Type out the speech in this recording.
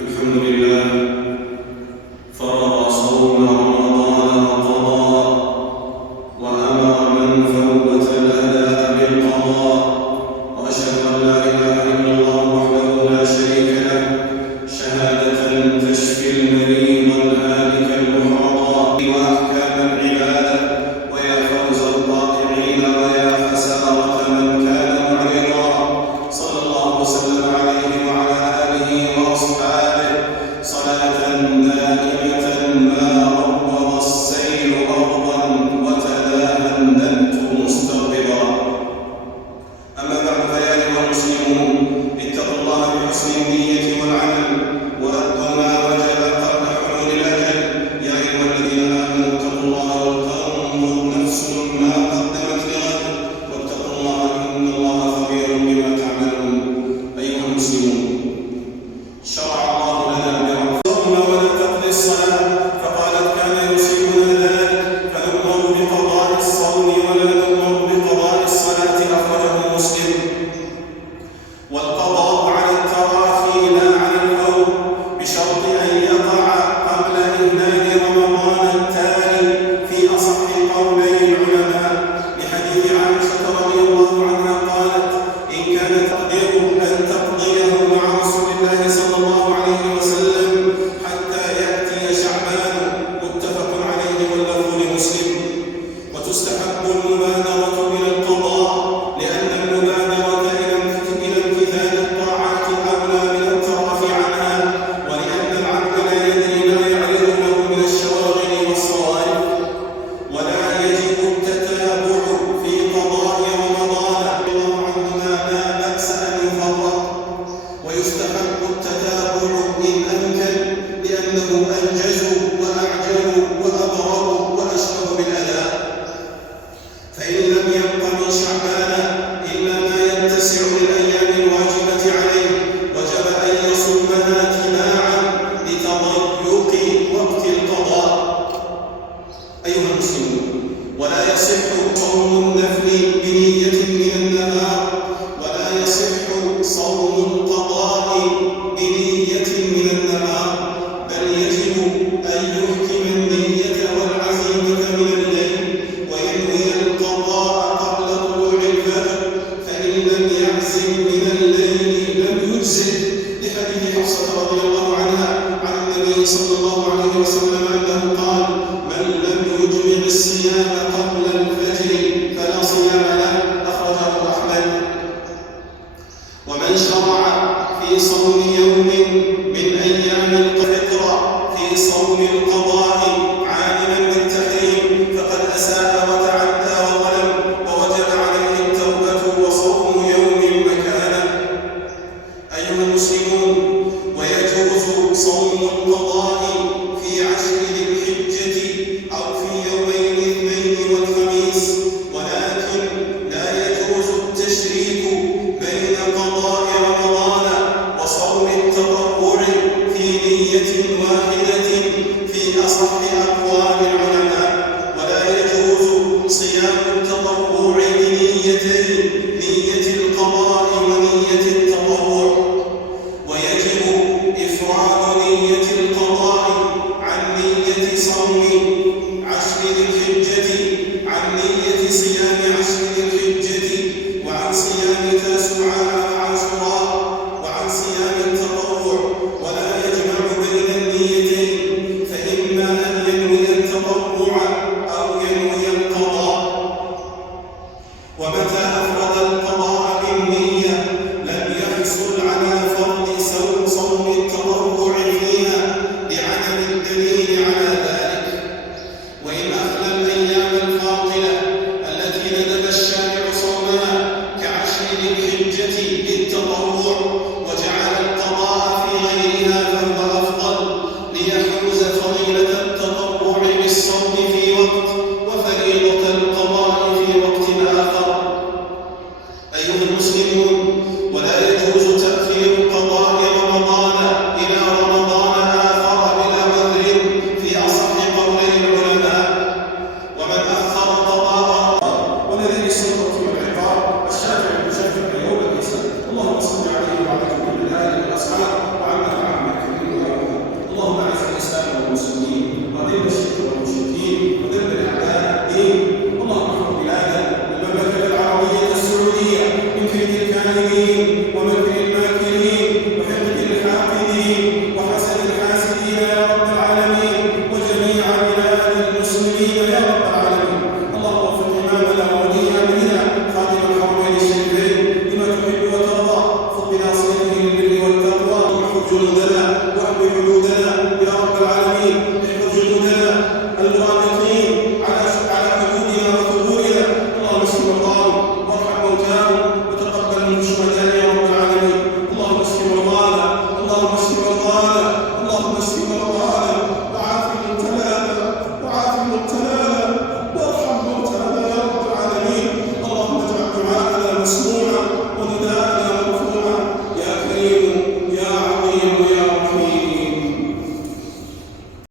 الحمد لله فرض صوم رمضان وقضى وأمر من فوت الأداء بالقضاء وأشهد أن لا إله إلا الله وحده لا شريك له شهادة تشفي المريض الهالك المحرضى وأحكام العبادة ويا فوز الطائعين ويا خسارة من كان معرضا صلى الله وسلم عليه وعلى آله وأصحابه صلاة دائمة ما ربض السيل أرضا وتلاها النبت مستغربا. أما بعد فيا أيها المسلمون اتقوا الله بحسن النية والعمل وأدوا ما وجب قبل حلول الأجل. يا أيها الذين آمنوا اتقوا الله ولتنظر نفس ما قدمت لغد واتقوا الله إن الله خبير بما تعملون. أيها المسلمون شرع الله لنا بالصوم ولا تقضي الصلاة فقالت كان يصيبنا ذلك فنؤمر بقضاء الصوم ولا نؤمر بقضاء الصلاة. أخرجه مسلم. والقضاء على التراخي لا على الفور بشرط أن يقع قبل إهلال رمضان التالي في أصح قولي العلماء لحديث عائشة رضي الله عنها قالت إن كان تقدير أن تقضيه مع رسول الله صلى الله عليه وسلم حتى يأتي شعبان متفق عليه واللفظ لمسلم. وتستحب المبادرة إلى القضاء لأن المبادرة إلى امتثال الطاعات أولى من الترف عنها ولأن العبد لا يدري ما يعرض له من الشواغل والصوائب. ولا يجب التتابع في قضاء رمضان الله عنهما لا بأس أن يفرق ويستحب التتابع إن أمكن لأنه أنجز وأعجل وأبرر وأشبه بالأداء. فإن لم يبق من شعبان إلا ما يتسع للأيام الواجبة عليه وجب أن يصومها تباعا لتضيق وقت القضاء. أيها المسلمون ولا يصح صوم النفل بنية من النهار ولا يصح صوم القضاء بنية من النهار بل يجب أن يحكم النية والعزيمة من الليل وينوي القضاء قبل طلوع الفجر فإن لم يعزم من الليل لم يجزم لحديث حفصة رضي الله عنها عن النبي صلى الله عليه وسلم أنه قال من لم يجمع الصيام قبل الفجر فلا صيام له. أخرجه أحمد. ومن شرع في صوم يوم من أيام الفطر في صوم القضاء عالما بالتحريم فقد أساء وتعدى وظلم ووجب عليه التوبة وصوم يوم مكانه. أيها المسلمون ويجوز صوم